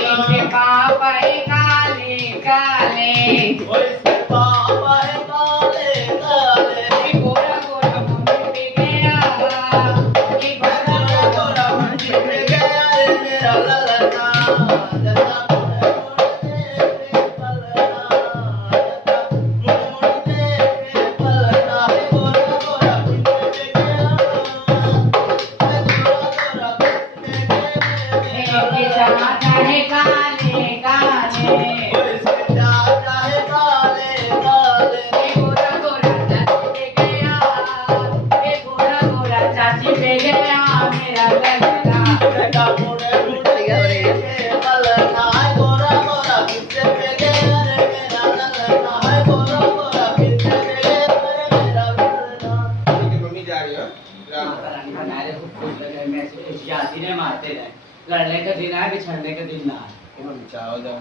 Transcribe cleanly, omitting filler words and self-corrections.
इसके पापा है काले काले, इसके पापा है काले काले, गोरा गोरा मंदिर पे गया, गोरा गोरा मंदिर पे गया रे मेरा ललना, जता मुड़ देखे पलना, जता मुड़ देखे पलना, गोरा गोरा मंदिर पे गया, गोरा गोरा मंदिर पे गया, इसके चाचा है काले काले, इसके चाचा है काले काले, गोरा गोरा चाची पे गया, गोरा गोरा चाची पे गया मेरा ललना, जता मुड़ देखे पलना, गोरा गोरा मंदिर पे गया रे मेरा ललना, गोरा गोरा मंदिर पे गया रे मेरा ललना। मम्मी जा रही है हमारे खूब खुश लगे, मैं यासीने मारते रहे, लड़ने का दिन आए बिछड़ने का दिन ना आए। मम्मी चाहो जाओ